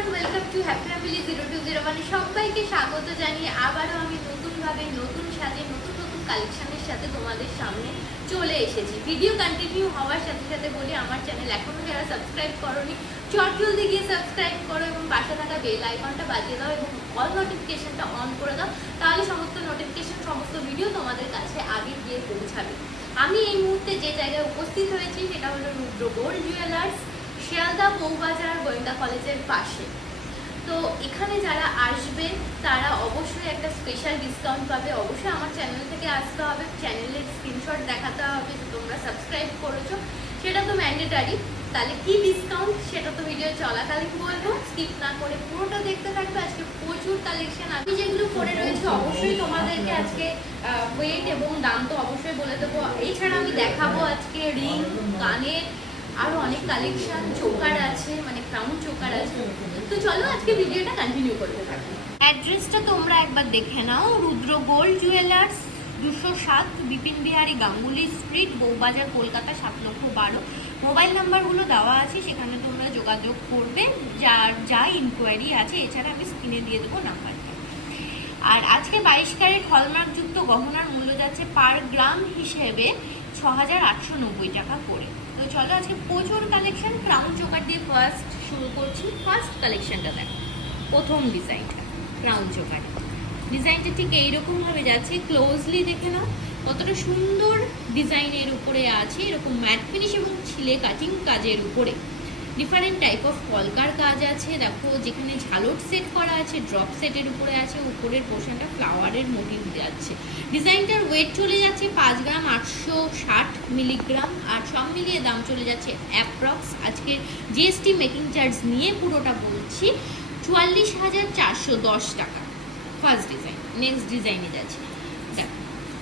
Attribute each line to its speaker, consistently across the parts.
Speaker 1: Everyone welcome to Happy Family zero two zero মানে সবাইকে স্বাগত জানিয়ে আবারও আমি নতুনভাবে, নতুন সাজে, নতুন নতুন কালেকশনের সাথে তোমাদের সামনে চলে এসেছি। ভিডিও কন্টিনিউ হওয়ার সাথে সাথে বলি, আমার চ্যানেল এখনও যারা সাবস্ক্রাইব করোনি, চট জলদি গিয়ে সাবস্ক্রাইব করো এবং পাশে থাকা বেল আইকনটা বাজিয়ে দাও এবং অল নোটিফিকেশনটা অন করে দাও, তাহলে সমস্ত নোটিফিকেশন সমস্ত ভিডিও তোমাদের কাছে আগে গিয়ে পৌঁছাবে। আমি এই মুহূর্তে যে জায়গায় উপস্থিত হয়েছি, সেটা হলো Rudra gold jewellers Sealdah Bowbazar Goenka college পাশে। তো এখানে যারা আসবে, তারা অবশ্যই একটা স্পেশাল ডিসকাউন্ট পাবে। অবশ্যই আমার চ্যানেল থেকে আসতে হবে। চ্যানেলের স্ক্রিনশট দেখাতে হবে যে তোমরা সাবস্ক্রাইব করেছ। সেটা তো ম্যান্ডেটারি তাহলে কি ডিসকাউন্ট সেটা তো ভিডিও চলাকালীন বলব। স্কিপ না করে পুরোটা দেখতে থাকবে। আজকে প্রচুর কালেকশন আমি যেগুলো পরে রয়েছে, অবশ্যই তোমাদেরকে আজকে ওয়েট এবং দাম তো অবশ্যই বলে দেবো। এছাড়া আমি দেখাবো আজকে রিং, কানের আরও অনেক কালেকশন চোকার আছে মানে ক্রাউন চোকার আছে। তো চলো আজকে ভিডিওটা কন্টিনিউ করতে থাকি। অ্যাড্রেসটা তোমরা একবার দেখে নাও। রুদ্র গোল্ড জুয়েলার্স দুশো সাত, বিপিন বিহারী, গাঙ্গুলি স্ট্রিট বউবাজার কলকাতা, সাত লক্ষ বারো। মোবাইল নাম্বারগুলো দেওয়া আছে, সেখানে তোমরা যোগাযোগ করবে। যার যা ইনকোয়ারি আছে, এছাড়া আমি স্ক্রিনে দিয়ে দেবো নাম্বারটা আর আজকে বাইশ ক্যারেট হলমার্কযুক্ত গহনার মূল্য যাচ্ছে পার গ্রাম হিসেবে ছ হাজার আটশো নব্বই টাকা করে। চলো, আজকে প্রচুর কালেকশন ক্রাউন চোকার দিয়ে ফার্স্ট শুরু করছি। ফার্স্ট কালেকশনটা দেখো, প্রথম ডিজাইনটা ক্রাউন চোকার। ডিজাইনটা ঠিক এইরকমভাবে যাচ্ছে ক্লোজলি দেখে নাও, কতটা সুন্দর ডিজাইনের উপরে আছে, এরকম ম্যাট ফিনিশ এবং ছিলে কাটিং কাজের উপরে। ডিফারেন্ট টাইপ অফ কলকার কাজ আছে। দেখো, যেখানে ঝালট সেট করা আছে ড্রপ সেটের উপরে আছে, উপরের পোর্শনটা ফ্লাওয়ারের মোটিভ যাচ্ছে। ডিজাইনটার ওয়েট চলে যাচ্ছে পাঁচ গ্রাম, আটশো ষাট মিলিগ্রাম আর সব মিলিয়ে দাম চলে যাচ্ছে অ্যাপ্রক্স আজকে জিএসটি মেকিং চার্জ নিয়ে পুরোটা বলছি, চুয়াল্লিশ হাজার চারশো দশ টাকা। ফার্স্ট ডিজাইন নেক্সট ডিজাইনে যাচ্ছে।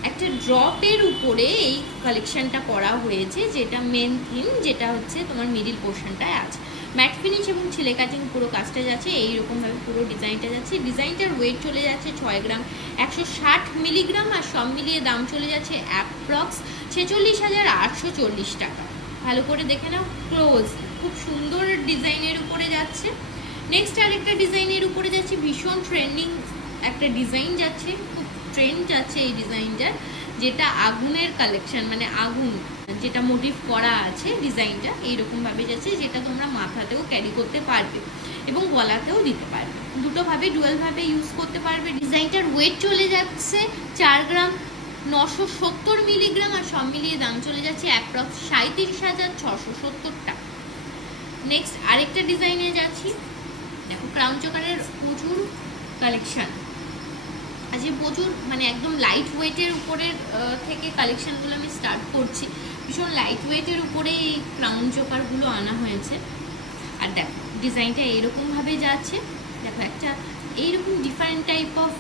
Speaker 1: একটা ড্রপের উপরে এই কালেকশনটা করা হয়েছে, যেটা মেন থিম যেটা হচ্ছে তোমার মিডিল পোর্শনটায় আছে। ম্যাট ফিনিশ এবং ছিলে কাটিং পুরো কাজটা যাচ্ছে, এইরকমভাবে পুরো ডিজাইনটা যাচ্ছে। ডিজাইনটার ওয়েট চলে যাচ্ছে ছয় গ্রাম, একশো ষাট মিলিগ্রাম আর সব মিলিয়ে দাম চলে যাচ্ছে অ্যাপ্রক্স ছেচল্লিশ হাজার আটশো চল্লিশ টাকা। ভালো করে দেখে নাও ক্লোজ খুব সুন্দর ডিজাইনের উপরে যাচ্ছে। নেক্সট আরেকটা ডিজাইনের উপরে যাচ্ছে, ভীষণ ট্রেন্ডিং একটা ডিজাইন যাচ্ছে। ট্রেন্ড যাচ্ছে এই ডিজাইনটার যেটা আগুনের কালেকশন মানে আগুন, যেটা মোটিভ করা আছে ডিজাইনটা এইরকমভাবে যাচ্ছে, যেটা তোমরা মাথাতেও ক্যারি করতে পারবে এবং গলাতেও দিতে পারবে। দুটোভাবে ডুয়েলভাবে ইউজ করতে পারবে। ডিজাইনটার ওয়েট চলে যাচ্ছে চার গ্রাম, নশো সত্তর মিলিগ্রাম আর সব মিলিয়ে দাম চলে যাচ্ছে অ্যাপ্রক্স সাঁত্রিশ হাজার ছশো সত্তর টাকা নেক্সট আরেকটা ডিজাইনে যাচ্ছি। দেখো ক্রাউন চোকারের প্রচুর কালেকশন আজকে প্রচুর মানে একদম লাইট ওয়েটের উপরের থেকে কালেকশনগুলো আমি স্টার্ট করছি। ভীষণ লাইট ওয়েটের উপরে এই ক্রাউন চোকারগুলো আনা হয়েছে। আর দেখো ডিজাইনটা এরকমভাবে যাচ্ছে। দেখো একটা এইরকম ডিফারেন্ট টাইপ অফ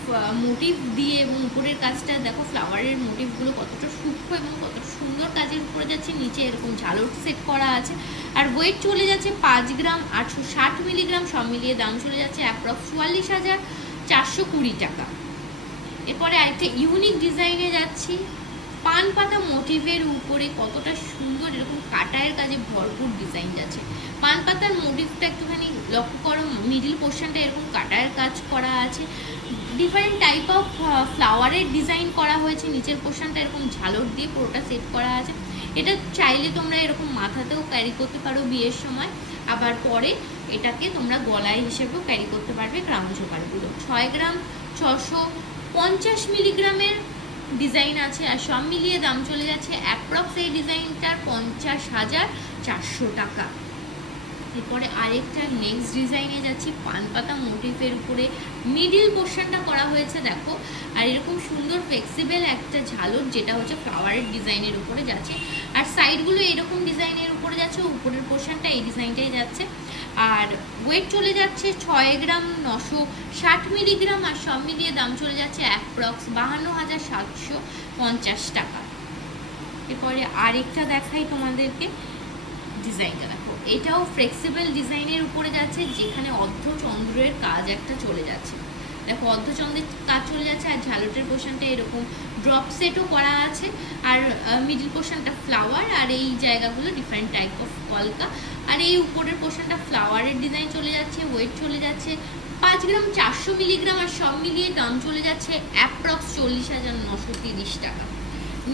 Speaker 1: মোটিভ দিয়ে এবং উপরের কাজটা, দেখো ফ্লাওয়ারের মোটিভগুলো কতটা সূক্ষ্ম এবং কতটা সুন্দর কাজের উপরে যাচ্ছে। নিচে এরকম ঝালট সেট করা আছে। আর ওয়েট চলে যাচ্ছে পাঁচ গ্রাম, আটশো ষাট মিলিগ্রাম সব মিলিয়ে দাম চলে যাচ্ছে অ্যাপ্রক্স চুয়াল্লিশ হাজার চারশো কুড়ি টাকা। এরপরে আরেকটা ইউনিক ডিজাইনে যাচ্ছি। পান পাতা মোটিভের উপরে কতটা সুন্দর, এরকম কাটায়ের কাজে ভরপুর ডিজাইন যাচ্ছে। পান পাতার মোটিভটা একটুখানি লক্ষ্য করো মিডিল পোর্শনটা এরকম কাটায়ের কাজ করা আছে। ডিফারেন্ট টাইপ অফ ফ্লাওয়ারের ডিজাইন করা হয়েছে, নিচের পোর্শনটা এরকম ঝালর দিয়ে পুরোটা সেট করা আছে। এটা চাইলে তোমরা এরকম মাথাতেও ক্যারি করতে পারো বিয়ের সময়। আবার পরে এটাকে তোমরা গলায় হিসেবেও ক্যারি করতে পারবে ক্রাউন চোপারগুলো ছয় গ্রাম, ছশো পঞ্চাশ মিলিগ্রামের ডিজাইন আছে আর সব মিলিয়ে দাম চলে যাচ্ছে অ্যাপ্রক্স এই ডিজাইনটার পঞ্চাশ হাজার চারশো টাকা। এরপরে আরেকটা নেক্সট ডিজাইনে যাচ্ছি, পান পাতা মোটিভের উপরে মিডিল পোর্শনটা করা হয়েছে, দেখো। আর এরকম সুন্দর ফ্লেক্সিবল একটা ঝালর যেটা হচ্ছে ফ্লাওয়ারের ডিজাইনের উপরে যাচ্ছে। আর সাইডগুলো এরকম ডিজাইনের উপরে যাচ্ছে, উপরের পোর্শনটা এই ডিজাইনটাই যাচ্ছে। আর ওয়েট চলে যাচ্ছে ছয় গ্রাম নশো ষাট মিলিগ্রাম আর সব মিলিয়ে দাম চলে যাচ্ছে অ্যাপ্রক্স বাহান্ন হাজার সাতশো পঞ্চাশ টাকা। এরপরে আরেকটা দেখাই তোমাদেরকে ডিজাইনটা দেখো, এটাও ফ্লেক্সিবল ডিজাইনের উপরে যাচ্ছে, যেখানে অর্ধচন্দ্রের কাজ একটা চলে যাচ্ছে। দেখো, অর্ধচন্দ্রের কাজ চলে যাচ্ছে আর ঝালটের পোর্শনটা এরকম ড্রপ সেটও করা আছে। আর মিডিল পোর্শনটা ফ্লাওয়ার আর এই জায়গাগুলো ডিফারেন্ট টাইপ অফ কলকা। আর এই উপরের পোর্শনটা ফ্লাওয়ারের ডিজাইন চলে যাচ্ছে ওয়েট চলে যাচ্ছে। পাঁচ গ্রাম চারশো মিলিগ্রাম আর সব মিলিয়ে দাম চলে যাচ্ছে অ্যাপ্রক্স চল্লিশ হাজার নশো তিরিশ টাকা।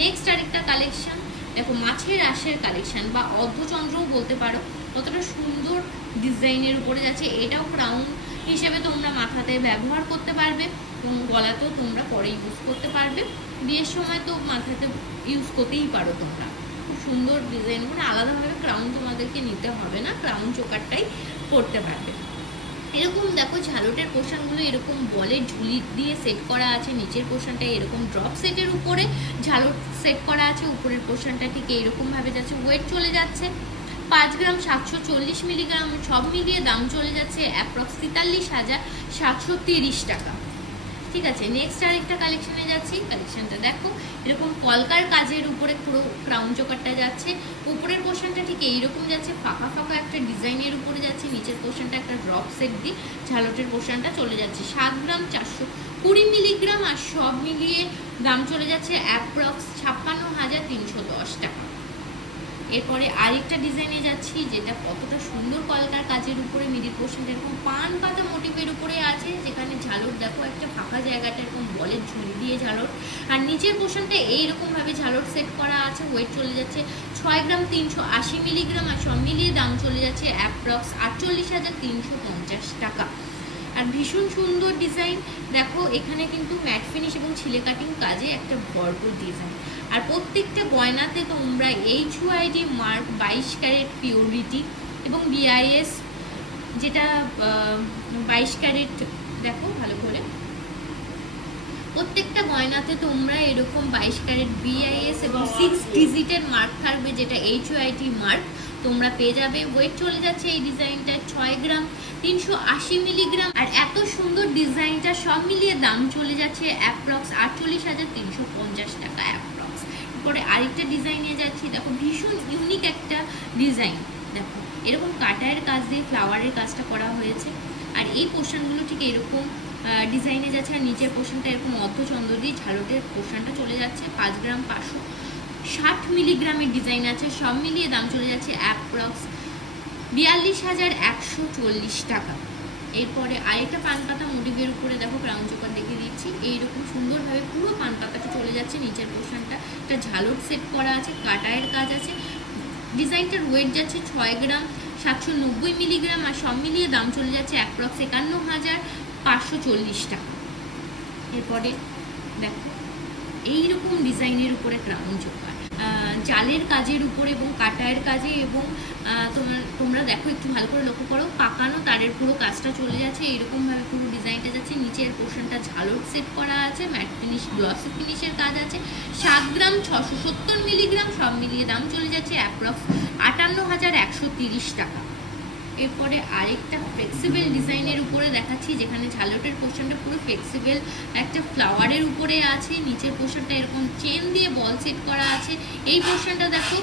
Speaker 1: নেক্সট আরেকটা কালেকশন দেখো মাছের আশের কালেকশন বা অর্ধচন্দ্রও বলতে পারো, কতটা সুন্দর ডিজাইনের উপরে যাচ্ছে। এটাও ক্রাউন হিসেবে তোমরা মাথাতে ব্যবহার করতে পারবে এবং গলাতেও তোমরা পরে ইউজ করতে পারবে। বিয়ের সময় তো মাথাতে ইউজ করতেই পারো তোমরা। সুন্দর ডিজাইন মানে আলাদাভাবে ক্রাউন তোমাদেরকে নিতে হবে না ক্রাউন চোকারটাই করতে পারবে। এরকম দেখো ঝালটের পোর্শনগুলো এরকম বলে ঝুলি দিয়ে সেট করা আছে, নিচের পোর্শনটা এরকম ড্রপ সেটের উপরে ঝালট সেট করা আছে, উপরের পোর্শনটা ঠিক এইরকমভাবে যাচ্ছে ওয়েট চলে যাচ্ছে। পাঁচ গ্রাম সাতশো চল্লিশ মিলিগ্রাম সব মিলিয়ে দাম চলে যাচ্ছে অ্যাপ্রক্স তেতাল্লিশ হাজার সাতশো তিরিশ টাকা। ঠিক আছে নেক্সট আরেকটা কালেকশনে যাচ্ছি কালেকশনটা দেখো, এরকম কলকার কাজের উপরে পুরো ক্রাউন চোকারটা যাচ্ছে, উপরের পোর্শনটা ঠিক এইরকম যাচ্ছে, ফাঁকা ফাঁকা একটা ডিজাইনের উপরে যাচ্ছে, নিচের পোর্শনটা একটা ড্রপ সেট দিয়ে ঝালটের পোর্শনটা চলে যাচ্ছে, সাত গ্রাম চারশো কুড়ি মিলিগ্রাম আর সব মিলিয়ে দাম চলে যাচ্ছে অ্যাপ্রক্স ছাপ্পান্ন হাজার তিনশো দশ টাকা। এরপরে আরেকটা ডিজাইনে যাচ্ছি যেটা কতটা সুন্দর কলকার কাজের উপরে মিডিল পোর্শনটা এরকম পান পাতা মোটিভের উপরে আছে, যেখানে ঝালর, দেখো একটা ফাঁকা জায়গাটা, এরকম বলের ঝুলি দিয়ে ঝালর। আর নিচের পোর্শনটা এইরকমভাবে ঝালর সেট করা আছে ওয়েট চলে যাচ্ছে ছয় গ্রাম তিনশো আশি মিলিগ্রাম আর সব মিলিয়ে দাম চলে যাচ্ছে অ্যাপ্রক্স আটচল্লিশ হাজার তিনশো পঞ্চাশ টাকা। আর ভীষণ সুন্দর ডিজাইন দেখো, এখানে কিন্তু ম্যাট ফিনিশ এবং ছিলে কাটিং কাজে একটা ভরপুর ডিজাইন আর প্রত্যেকটা গয়নাতে তোমরা এইচ ওয়াইডি মার্ক বাইশ ক্যারেট পিওরিটি এবং বিআইএস যেটা বাইশ ক্যারেট, দেখো ভালো করে। প্রত্যেকটা গয়নাতে তোমরা এরকম বাইশ ক্যারেট বিআইএস এবং সিক্স ডিজিটের মার্ক থাকবে যেটা এইচ ওআইটি মার্ক তোমরা পেয়ে যাবে। ওয়েট চলে যাচ্ছে এই ডিজাইনটা ছয় গ্রাম, তিনশো আশি মিলিগ্রাম। আর এত সুন্দর ডিজাইনটা সব মিলিয়ে দাম চলে যাচ্ছে অ্যাপ্রক্স আটচল্লিশ হাজার তিনশো পঞ্চাশ টাকা অ্যাপ্রক্স পরে আরেকটা ডিজাইন নিয়ে যাচ্ছি। দেখো, ভীষণ ইউনিক একটা ডিজাইন দেখো, এরকম কাটায়ের কাজ দিয়ে ফ্লাওয়ারের কাজটা করা হয়েছে। আর এই পোর্শনগুলো ঠিক এরকম ডিজাইনে যাচ্ছে। আর নিচের পোর্শনটা এরকম অর্ধচন্দ্র দিয়ে ঝালটের পোর্শনটা চলে যাচ্ছে। পাঁচ গ্রাম পাঁচশো ষাট মিলিগ্রামের ডিজাইন আছে, সব মিলিয়ে দাম চলে যাচ্ছে অ্যাপ্রক্স বিয়াল্লিশ হাজার একশো চল্লিশ টাকা। এরপরে আরেকটা পান পাতা মোটিভের উপরে দেখো ক্রাউন চোকার দেখে দিচ্ছি। এইরকম সুন্দরভাবে পুরো পান পাতাটা চলে যাচ্ছে, নিচের পোর্শনটা একটা ঝালট সেট করা আছে কাটায়ের কাজ আছে। ডিজাইনটার ওয়েট যাচ্ছে ছয় গ্রাম, সাতশো নব্বই মিলিগ্রাম আর সব মিলিয়ে দাম চলে যাচ্ছে অ্যাপ্রক্স একান্ন হাজার পাঁচশো চল্লিশ টাকা। এরপরে দেখো, এইরকম ডিজাইনের উপরে ক্রাউন চোকার জালের কাজের উপর এবং কাটায়ের কাজে এবং তোমার, তোমরা দেখো একটু ভালো করে লক্ষ্য করো, পাকানো তারের পুরো কাজটা চলে যাচ্ছে এইরকমভাবে পুরো ডিজাইনটা যাচ্ছে নিচের পোর্শনটা ঝালর সেট করা আছে, ম্যাট ফিনিশ, গ্লসি ফিনিশের কাজ আছে, সাত গ্রাম ছশো সত্তর মিলিগ্রাম সব মিলিয়ে দাম চলে যাচ্ছে অ্যাপ্রক্স আটান্ন হাজার একশো তিরিশ টাকা। এরপরে আরেকটা ফ্লেক্সিবল ডিজাইনের উপরে দেখাচ্ছি, যেখানে ঝালটের পোর্শনটা পুরো ফ্লেক্সিবল একটা ফ্লাওয়ারের উপরে আছে, নিচের পোর্শনটা এরকম চেন দিয়ে বল সেট করা আছে। এই পোর্শনটা দেখো,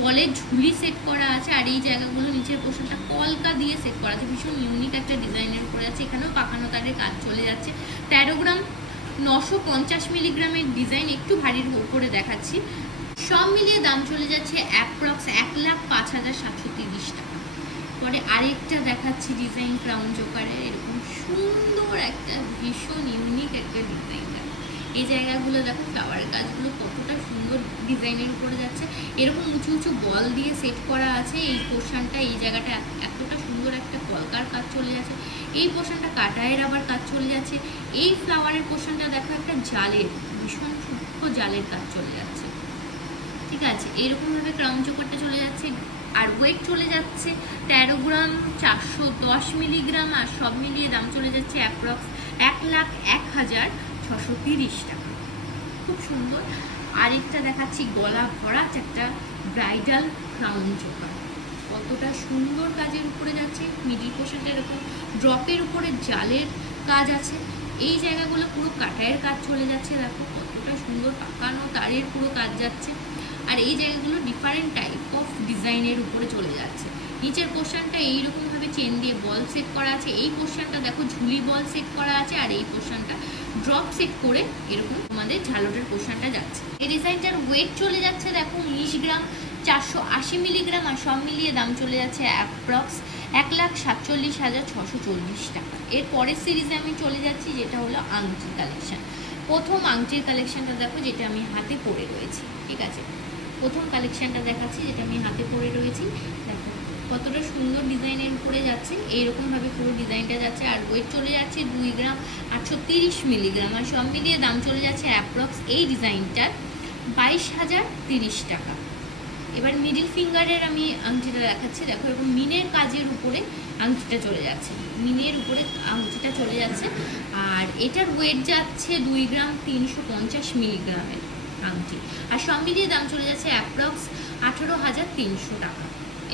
Speaker 1: বলে ঝুলি সেট করা আছে, আর এই জায়গাগুলো নিচের পোর্শনটা কলকা দিয়ে সেট করা আছে। ভীষণ ইউনিক একটা ডিজাইনের উপরে আছে, এখানেও পাকানো তারের কাজ চলে যাচ্ছে। তেরো গ্রাম, নশো পঞ্চাশ মিলিগ্রামের ডিজাইন একটু ভারীর উপরে দেখাচ্ছি। সব মিলিয়ে দাম চলে যাচ্ছে অ্যাপ্রক্স এক লাখ পাঁচ হাজার সাতশো তিরিশ টাকা। পরে আরেকটা দেখাচ্ছি ডিজাইন ক্রাউন জোকারে এরকম সুন্দর একটা, ভীষণ ইউনিক একটা ডিজাইন এই জায়গাগুলো দেখো ফ্লাওয়ার কাজগুলো কতটা সুন্দর ডিজাইনের উপরে যাচ্ছে। এরকম উঁচু উঁচু বল দিয়ে সেট করা আছে। এই পোর্শনটা এই জায়গাটা এত- এতটা সুন্দর একটা কলকার কাজ চলে যাচ্ছে। এই পোর্শনটা কাটায়ের আবার কাজ চলে যাচ্ছে। এই ফ্লাওয়ারের পোর্শনটা দেখো, একটা জালের, ভীষণ সূক্ষ্ম জালের কাজ চলে যাচ্ছে। ঠিক আছে? এরকমভাবে ক্রাউন চোকারটা চলে যাচ্ছে। আর ওয়েট চলে যাচ্ছে তেরো গ্রাম চারশো দশ মিলিগ্রাম আর সব মিলিয়ে দাম চলে যাচ্ছে অ্যাপ্রক্স এক লাখ এক হাজার ছশো তিরিশ টাকা। খুব সুন্দর। আরেকটা দেখাচ্ছি, গলা ভরা একটা ব্রাইডাল ক্রাউন চোকার কতটা সুন্দর কাজের উপরে যাচ্ছে মিডিল পোর্শনটা এরকম ড্রপের উপরে জালের কাজ আছে। এই জায়গাগুলো পুরো কাটায়ের কাজ চলে যাচ্ছে, দেখো কতটা সুন্দর পাকানো তারের পুরো কাজ যাচ্ছে। আর এই জায়গাগুলো ডিফারেন্ট টাইপ অফ ডিজাইনের উপরে চলে যাচ্ছে। নিচের পোর্শনটা এইরকমভাবে চেন দিয়ে বল সেট করা আছে। এই পোর্শনটা দেখো ঝুলি বল সেট করা আছে আর এই পোর্শনটা ড্রপ সেট করে এরকম তোমাদের ঝালটের পোর্শনটা যাচ্ছে। এই ডিজাইনটার ওয়েট চলে যাচ্ছে দেখো উনিশ গ্রাম, চারশো আশি মিলিগ্রাম আর সব মিলিয়ে দাম চলে যাচ্ছে অ্যাপ্রক্স এক লাখ সাতচল্লিশ হাজার ছশো চল্লিশ টাকা। এর পরের সিরিজে আমি চলে যাচ্ছি, যেটা হলো আংটির কালেকশন প্রথম আংটির কালেকশনটা দেখো, যেটা আমি হাতে পরে রয়েছি। ঠিক আছে? প্রথম কালেকশানটা দেখাচ্ছি, যেটা আমি হাতে পরে রয়েছি। দেখো, কতটা সুন্দর ডিজাইনের উপরে যাচ্ছে, এইরকমভাবে পুরো ডিজাইনটা যাচ্ছে। আর ওয়েট চলে যাচ্ছে দুই গ্রাম আটশো তিরিশ মিলিগ্রাম আর সব মিলিয়ে দাম চলে যাচ্ছে অ্যাপ্রক্স এই ডিজাইনটার বাইশ হাজার তিরিশ টাকা। এবার মিডিল ফিঙ্গারের আমি আংটিটা দেখাচ্ছি। দেখো, এরকম মিনের কাজের উপরে আংটিটা চলে যাচ্ছে। মিনের উপরে আংটিটা চলে যাচ্ছে। আর এটার ওয়েট যাচ্ছে দুই গ্রাম তিনশো পঞ্চাশ মিলিগ্রামের আংটি। আর সব মিলিয়ে দাম চলে যাচ্ছে অ্যাপ্রক্স আঠেরো হাজার তিনশো টাকা।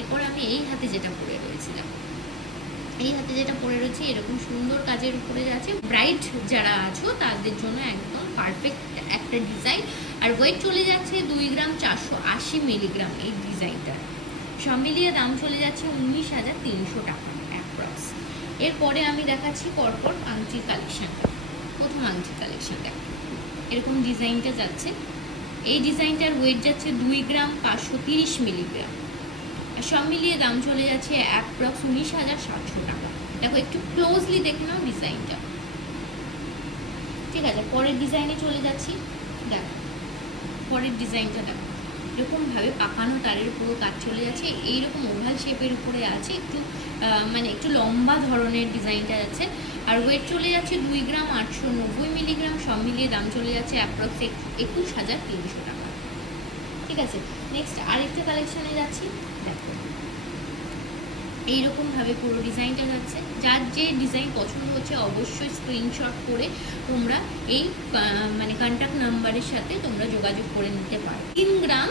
Speaker 1: এরপরে আমি এই হাতে যেটা পরে রয়েছি দেখো এই হাতে যেটা পরে রয়েছে, এরকম সুন্দর কাজের উপরে যাচ্ছে ব্রাইট যারা আছো, তাদের জন্য একদম পারফেক্ট একটা ডিজাইন আর ওয়েট চলে যাচ্ছে দুই গ্রাম চারশো আশি মিলিগ্রাম এই ডিজাইনটার সব দাম চলে যাচ্ছে উনিশ হাজার তিনশো টাকা অ্যাপ্রক্স এরপরে আমি দেখাচ্ছি পরপর আংটির কালেকশানটা প্রথম আংটির কালেকশানটা এরকম ডিজাইনটা যাচ্ছে। এই ডিজাইনটার ওয়েট যাচ্ছে দুই গ্রাম পাঁচশো তিরিশ মিলিগ্রাম সব মিলিয়ে দাম চলে যাচ্ছে অ্যাপ্রক্স উনিশ হাজার সাতশো টাকা। দেখো, একটু ক্লোজলি দেখে নাও ডিজাইনটা। ঠিক আছে, পরের ডিজাইনে চলে যাচ্ছি। দেখো, পরের ডিজাইনটা দেখো। এরকমভাবে পাকানো তারের পুরো কাজ চলে যাচ্ছে। এইরকম ওভাল শেপের উপরে আছে, একটু মানে একটু লম্বা ধরনের ডিজাইনটা যাচ্ছে আর ওয়েট চলে যাচ্ছে দুই গ্রাম আটশো নব্বই মিলিগ্রাম সব মিলিয়ে দাম চলে যাচ্ছে অ্যাপ্রক্স একুশ হাজার তিনশো টাকা। ঠিক আছে নেক্সট আরেকটা কালেকশানে যাচ্ছি। দেখো এইরকমভাবে পুরো ডিজাইনটা যাচ্ছে। যার যে ডিজাইন পছন্দ হচ্ছে অবশ্যই স্ক্রিনশট করে তোমরা এই মানে কন্ট্যাক্ট নাম্বারের সাথে তোমরা যোগাযোগ করে নিতে পারো। তিন গ্রাম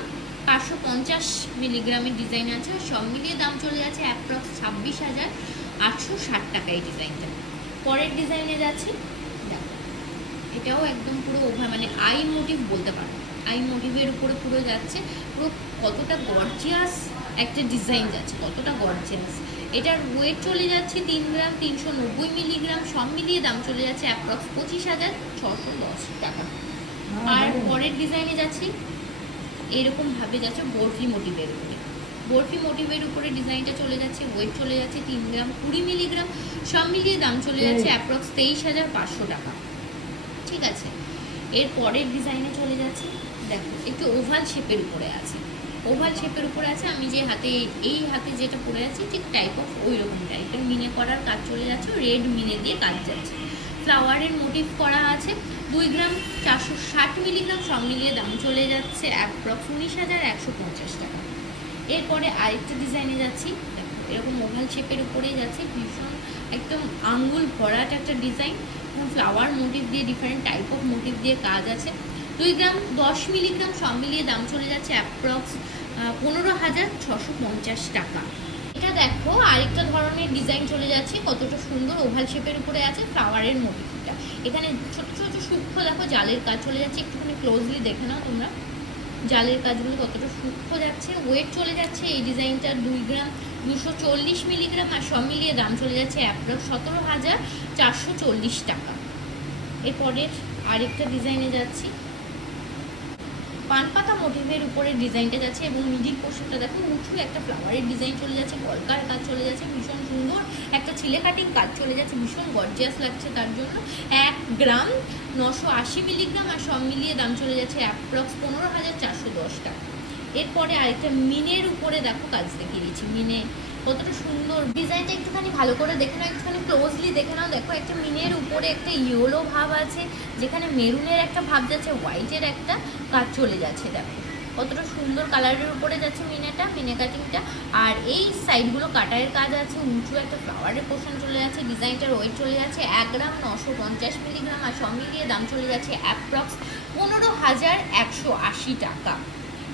Speaker 1: পাঁচশো পঞ্চাশ মিলিগ্রামের ডিজাইন আছে। সব মিলিয়ে দাম চলে যাচ্ছে অ্যাপ্রক্স ছাব্বিশ হাজার আটশো ষাট টাকা এই ডিজাইনটা পরের ডিজাইনে যাচ্ছি। দেখো এটাও একদম পুরো ওভার মানে আই মোটিভ বলতে পারো। আই মোটিভের উপরে পুরো যাচ্ছে পুরো কতটা গর্জিয়াস একটা ডিজাইন যাচ্ছে কতটা গর্জিয়াস এটার ওয়েট চলে যাচ্ছে তিন গ্রাম তিনশো নব্বই মিলিগ্রাম সব মিলিয়ে দাম চলে যাচ্ছে অ্যাপ্রক্স পঁচিশ হাজার ছশো দশ টাকা। আর পরের ডিজাইনে যাচ্ছি এরকমভাবে যাচ্ছে বরফি মোটিভের উপরে। বরফি মোটিভের উপরে ডিজাইনটা চলে যাচ্ছে ওয়েট চলে যাচ্ছে তিন গ্রাম কুড়ি মিলিগ্রাম সব মিলিয়ে দাম চলে যাচ্ছে অ্যাপ্রক্স তেইশ হাজার পাঁচশো টাকা। ঠিক আছে? এর পরের ডিজাইনে চলে যাচ্ছে দেখো একটু ওভাল শেপের উপরে আছে। ওভাল শেপের উপরে আছে আমি যে হাতে এই হাতে যেটা পরে আছি ঠিক টাইপ অফ ওই রকম টাইপের মিনে করার কাজ চলে যাচ্ছে রেড মিনে দিয়ে কাজ যাচ্ছে। ফ্লাওয়ারের মোটিভ করা আছে দুই গ্রাম চারশো ষাট মিলিগ্রাম সব মিলিয়ে দাম চলে যাচ্ছে অ্যাপ্রক্স উনিশ হাজার একশো পঞ্চাশ টাকা। এরপরে আরেকটা ডিজাইনে যাচ্ছি। এরকম ওভাল শেপের উপরেই যাচ্ছে। ভীষণ একদম আঙ্গুল ভরাট একটা ডিজাইন ফ্লাওয়ার মোটিভ দিয়ে ডিফারেন্ট টাইপ অফ মোটিভ দিয়ে কাজ আছে। দুই গ্রাম, দশ মিলিগ্রাম সব মিলিয়ে দাম চলে যাচ্ছে অ্যাপ্রক্স পনেরো হাজার ছশো পঞ্চাশ টাকা। এটা দেখো, আরেকটা ধরনের ডিজাইন চলে যাচ্ছে। কতটা সুন্দর ওভাল শেপের উপরে আছে ফ্লাওয়ারের মোটিভটা এখানে ছোট ছোট সূক্ষ্ম দেখো, জালের কাজ চলে যাচ্ছে। একটুখানি ক্লোজলি দেখে নাও তোমরা। জালের কাজগুলো ততটা সূক্ষ্ম যাচ্ছে ওয়েট চলে যাচ্ছে, এই ডিজাইনটা দুই গ্রাম দুশো চল্লিশ মিলিগ্রাম আর সব মিলিয়ে দাম চলে যাচ্ছে অ্যাপ্রক্স সতেরো হাজার চারশো চল্লিশ টাকা। এরপরের আরেকটা ডিজাইনে যাচ্ছি। পানপাতা মোটিভের উপরে ডিজাইনটা যাচ্ছে এবং মিডিল পোর্শনটা দেখো উঁচু একটা ফ্লাওয়ারের ডিজাইন চলে যাচ্ছে, কলকার কাজ চলে যাচ্ছে, ভীষণ সুন্দর। একটা ছিলে কাটিং কাজ চলে যাচ্ছে, ভীষণ গর্জিয়াস লাগছে তার জন্য। এক গ্রাম নশো আশি মিলিগ্রাম আর সব মিলিয়ে দাম চলে যাচ্ছে অ্যাপ্রক্স পনেরো হাজার চারশো দশ টাকা। এরপরে আরেকটা মিনের উপরে দেখো, কাজ দেখিয়ে দিচ্ছি, মিনে কতটা সুন্দর। ডিজাইনটা একটুখানি ভালো করে দেখে নাও, একটুখানি ক্লোজলি দেখে নাও। দেখো, একটা মিনের উপরে একটা ইয়েলো ভাব আছে, যেখানে মেরুনের একটা ভাব যাচ্ছে হোয়াইটের একটা কাজ চলে যাচ্ছে, দেখো। কতটা সুন্দর কালারের উপরে যাচ্ছে মিনেটা, মিনে কাটিংটা আর এই সাইডগুলো কাটারের কাজ আছে, উঁচু একটা ফ্লাওয়ারের পোর্শন চলে যাচ্ছে ডিজাইনটার ওয়েট চলে যাচ্ছে, এক গ্রাম নশো পঞ্চাশ মিলিগ্রাম আর সব মিলিয়ে দাম চলে যাচ্ছে অ্যাপ্রক্স পনেরো হাজার একশো আশি টাকা।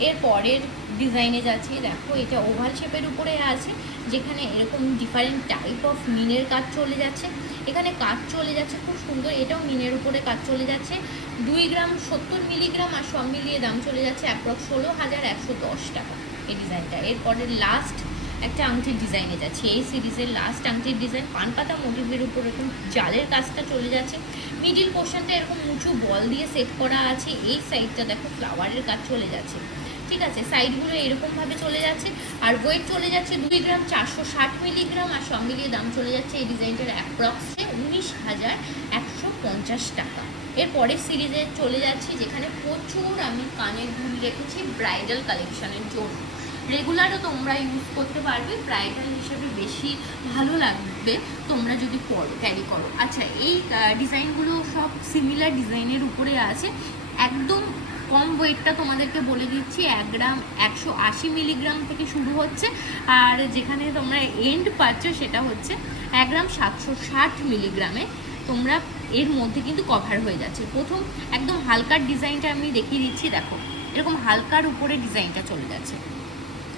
Speaker 1: এর পরের ডিজাইনে যাচ্ছি, দেখো এটা ওভাল শেপের উপরে আছে, যেখানে এরকম ডিফারেন্ট টাইপ অফ মিনের কাজ চলে যাচ্ছে। এখানে কাজ চলে যাচ্ছে, খুব সুন্দর, এটাও মিনের উপরে কাজ চলে যাচ্ছে। দুই গ্রাম সত্তর মিলিগ্রাম আর সব মিলিয়ে দাম চলে যাচ্ছে অ্যাপ্রক্স ষোলো হাজার একশো দশ টাকা এই ডিজাইনটা এরপরে লাস্ট একটা আংটির ডিজাইনে যাচ্ছে। এই সিরিজের লাস্ট আংটির ডিজাইন পান পাতা মোটিভের উপর এরকম জালের কাজটা চলে যাচ্ছে। মিডিল পোর্শনটা এরকম উঁচু বল দিয়ে সেট করা আছে, এই সাইডটা দেখো ফ্লাওয়ারের কাজ চলে যাচ্ছে। ঠিক আছে, সাইডগুলো এরকমভাবে চলে যাচ্ছে। আর ওয়েট চলে যাচ্ছে দুই গ্রাম চারশো ষাট মিলিগ্রাম আর সব মিলিয়ে দাম চলে যাচ্ছে এই ডিজাইনটার অ্যাপ্রক্সে উনিশ হাজার একশো পঞ্চাশ টাকা। এর পরের সিরিজে চলে যাচ্ছি, যেখানে প্রচুর আমি কানের দুল রেখেছি ব্রাইডাল কালেকশনের জন্য। রেগুলারও তোমরা ইউজ করতে পারবে ব্রাইডাল হিসেবে বেশি ভালো লাগবে তোমরা যদি করো ক্যারি করো। আচ্ছা এই ডিজাইনগুলো সব সিমিলার ডিজাইনের উপরে আছে। একদম কম ওয়েটটা তোমাদেরকে বলে দিচ্ছি, এক গ্রাম একশো আশি মিলিগ্রাম থেকে শুরু হচ্ছে। আর যেখানে তোমরা এন্ড পাচ্ছ সেটা হচ্ছে এক গ্রাম সাতশো ষাট মিলিগ্রামে তোমরা এর মধ্যে কিন্তু কভার হয়ে যাচ্ছে। প্রথম একদম হালকার ডিজাইনটা আমি দেখিয়ে দিচ্ছি, দেখো। এরকম হালকার উপরে ডিজাইনটা চলে যাচ্ছে।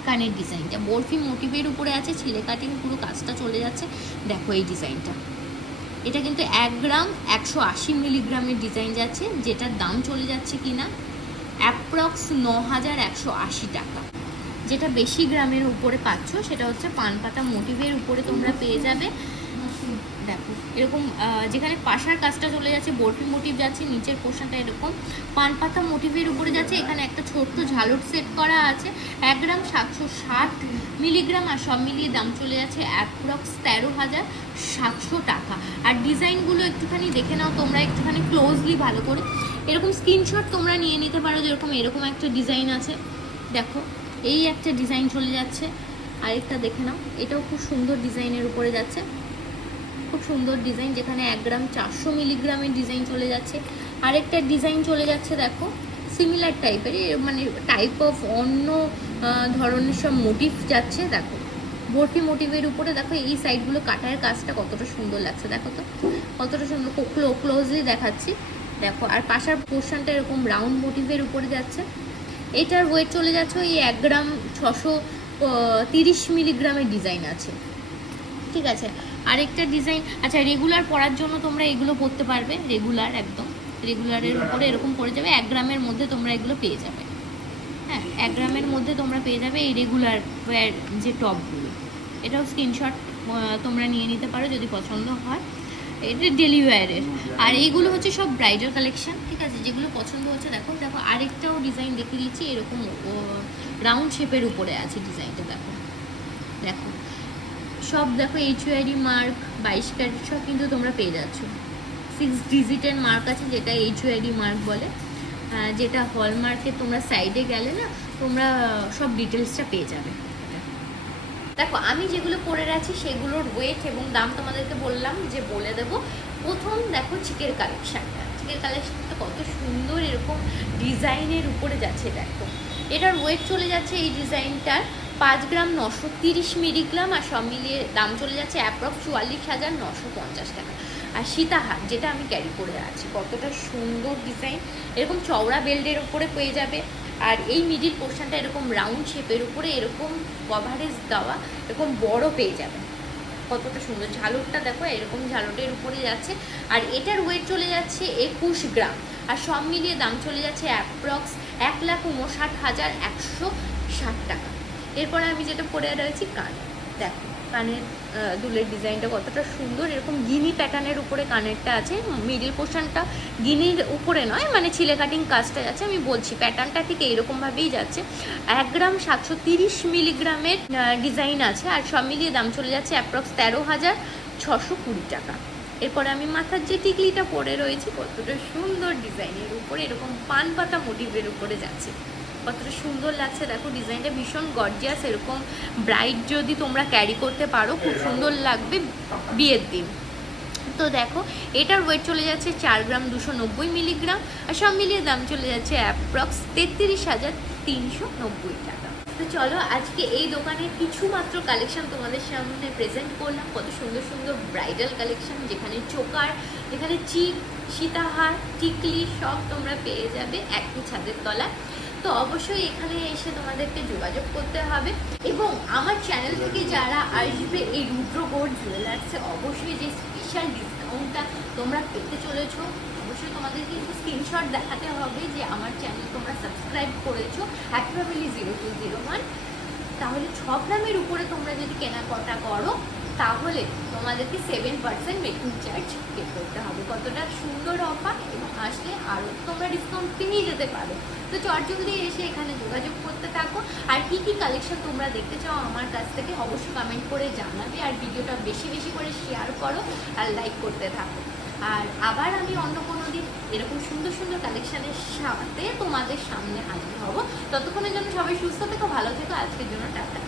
Speaker 1: কানের ডিজাইনটা বরফি মোটিভের উপরে আছে ছিলে কাটিং পুরো কাজটা চলে যাচ্ছে। দেখো এই ডিজাইনটা এটা কিন্তু এক গ্রাম একশো আশি মিলিগ্রামের ডিজাইন যাচ্ছে, যেটার দাম চলে যাচ্ছে কিনা অ্যাপ্রক্স ন হাজার একশো আশি টাকা। যেটা বেশি গ্রামের উপরে পাচ্ছ, সেটা হচ্ছে পান পাতা মোটিভের উপরে তোমরা পেয়ে যাবে। এরকম যেখানে পাশার কাজটা চলে যাচ্ছে বরফি মোটিভ যাচ্ছে, নিচের পোর্শনটা এরকম। পান পাতা মোটিভের উপরে যাচ্ছে, এখানে একটা ছোট্ট ঝালট সেট করা আছে। এক গ্রাম সাতশো ষাট মিলিগ্রাম আর সব মিলিয়ে দাম চলে যাচ্ছে অ্যাপ্রক্স তেরো হাজার সাতশো টাকা। আর ডিজাইনগুলো একটুখানি দেখে নাও তোমরা, একটুখানি ক্লোজলি ভালো করে। এরকম স্ক্রিনশট তোমরা নিয়ে নিতে পারো যেরকম এরকম একটা ডিজাইন আছে। দেখো, এই একটা ডিজাইন চলে যাচ্ছে। আরেকটা দেখে নাও, এটাও খুব সুন্দর ডিজাইনের উপরে যাচ্ছে। খুব সুন্দর ডিজাইন যেখানে এক গ্রাম চারশো মিলিগ্রামের ডিজাইন চলে যাচ্ছে। আরেকটা ডিজাইন চলে যাচ্ছে, দেখো সিমিলার টাইপের মানে টাইপ অফ অন্য ধরনের সব মোটিভ যাচ্ছে, দেখো। ভর্তি মোটিভের উপরে, দেখো, এই সাইডগুলো কাটার কাজটা কতটা সুন্দর লাগছে, দেখো তো। কতটা সুন্দর ক্লো ক্লোজলি দেখাচ্ছি। দেখো, আর পাশার পোর্শনটা এরকম রাউন্ড মোটিভের উপরে যাচ্ছে। এটার ওয়েট চলে যাচ্ছে ওই এক গ্রাম ছশো তিরিশ মিলিগ্রামের ডিজাইন আছে। ঠিক আছে। আরেকটা ডিজাইন আচ্ছা রেগুলার পরার জন্য তোমরা এগুলো পরতে পারবে রেগুলার একদম। রেগুলারের উপরে এরকম পড়ে যাবে এক গ্রামের মধ্যে তোমরা এগুলো পেয়ে যাবে। হ্যাঁ এক গ্রামের মধ্যে তোমরা পেয়ে যাবে এই রেগুলার ওয়ার যে টপগুলো এটাও স্ক্রিনশট তোমরা নিয়ে নিতে পারো যদি পছন্দ হয়। এটা ডেলি ওয়্যারের আর এইগুলো হচ্ছে সব ব্রাইডাল কালেকশন ঠিক আছে? যেগুলো পছন্দ হচ্ছে দেখো দেখো আরেকটাও ডিজাইন দেখিয়ে দিচ্ছি এরকম রাউন্ড শেপের উপরে আছে ডিজাইনটা দেখো। দেখো। সব দেখো এইচওআইডি মার্ক বাইশ ক্যারেট, সব কিন্তু তোমরা পেয়ে যাচ্ছ। সিক্স ডিজিটের মার্ক আছে, যেটা এইচওআইডি মার্ক বলে। যেটা হলমার্কে তোমরা সাইডে গেলে না, তোমরা সব ডিটেলসটা পেয়ে যাবে। দেখো, আমি যেগুলো পরে আছি সেগুলোর ওয়েট এবং দাম তোমাদেরকে বললাম যে বলে দেব। প্রথম দেখো চিকের কালেকশানটা চিকের কালেকশানটা কত সুন্দর এরকম ডিজাইনের উপরে যাচ্ছে, দেখো। এটার ওয়েট চলে যাচ্ছে এই ডিজাইনটার পাঁচ গ্রাম নশো তিরিশ মিলিগ্রাম আর সব মিলিয়ে দাম চলে যাচ্ছে অ্যাপ্রক্স চুয়াল্লিশ হাজার নশো পঞ্চাশ টাকা। আর সীতাহার, যেটা আমি ক্যারি করে আছি, কতটা সুন্দর ডিজাইন এরকম চওড়া বেল্টের উপরে পেয়ে যাবে। আর এই মিডিল পোর্শনটা এরকম রাউন্ড শেপের উপরে এরকম কভারেজ দেওয়া, এরকম বড় পেয়ে যাবে। কতটা সুন্দর। ঝালরটা দেখো, এরকম ঝালরের উপরে যাচ্ছে। আর এটার ওয়েট চলে যাচ্ছে একুশ গ্রাম। আর সব মিলিয়ে দাম চলে যাচ্ছে অ্যাপ্রক্স এক লাখ উনষাট হাজার একশো ষাট টাকা। এরপরে আমি যেটা পরে রয়েছি কান দেখো, কানের দুলের ডিজাইনটা কতটা সুন্দর, এরকম গিনি প্যাটার্নের উপরে কানেরটা আছে মিডিল পোর্শনটা গিনির উপরে নয় মানে ছিলে কাটিং কাজটা যাচ্ছে আমি বলছি প্যাটার্নটা ঠিক এইরকমভাবেই যাচ্ছে। এক গ্রাম সাতশো তিরিশ মিলিগ্রামের ডিজাইন আছে, আর সব মিলিয়ে দাম চলে যাচ্ছে অ্যাপ্রক্স তেরো হাজার ছশো কুড়ি টাকা। এরপরে আমি মাথার যে টিকলিটা পরে রয়েছে, কতটা সুন্দর ডিজাইনের উপরে, এরকম পান পাতা মোটিভের উপরে যাচ্ছে। কতটা সুন্দর লাগছে। দেখো, ডিজাইনটা ভীষণ গর্জিয়াস এরকম ব্রাইট যদি তোমরা ক্যারি করতে পারো, খুব সুন্দর লাগবে বিয়ের দিন। তো দেখো, এটার ওয়েট চলে যাচ্ছে চার গ্রাম দুশো নব্বই মিলিগ্রাম আর সব মিলিয়ে দাম চলে যাচ্ছে অ্যাপ্রক্স তেত্রিশ হাজার তিনশো নব্বই টাকা। তো চলো, আজকে এই দোকানের কিছু মাত্র কালেকশন তোমাদের সামনে প্রেজেন্ট করলাম। কত সুন্দর সুন্দর ব্রাইডাল কালেকশন যেখানে চোকার, যেখানে চিক সীতাহার, টিকলি, সব তোমরা পেয়ে যাবে একই ছাদের তলায়। তো অবশ্যই এখানে এসে তোমাদেরকে যোগাযোগ করতে হবে। এবং আমার চ্যানেল থেকে যারা আসবে, এই রুদ্র গোল্ড জুয়েলার্সে অবশ্যই যে স্পেশাল ডিসকাউন্টটা তোমরা পেতে চলেছো, অবশ্যই তোমাদের কিন্তু স্ক্রিনশট দেখাতে হবে যে আমার চ্যানেল তোমরা সাবস্ক্রাইব করেছ Happy Family zero two zero one তাহলে ছ গ্রামের উপরে তোমরা যদি কেনাকাটা করো তাহলে তোমাদেরকে seven percent making charge pay করতে হবে। কতটা সুন্দর অফার এবং আসলে আরও তোমরা ডিসকাউন্ট পেয়ে যেতে পারো। তো চটজলদি এসে এখানে যোগাযোগ করতে থাকো। আর কী কী কালেকশন তোমরা দেখতে চাও আমার কাছ থেকে অবশ্যই কমেন্ট করে জানাবে। আর ভিডিওটা বেশি বেশি করে শেয়ার করো আর লাইক করতে থাকো। আর আবার আমি অন্য কোনো দিন এরকম সুন্দর সুন্দর কালেকশানের সাথে তোমাদের সামনে হাজির হব। ততক্ষণের জন্য সবাই সুস্থ থেকো, ভালো থেকো। আজকের জন্য টাটা।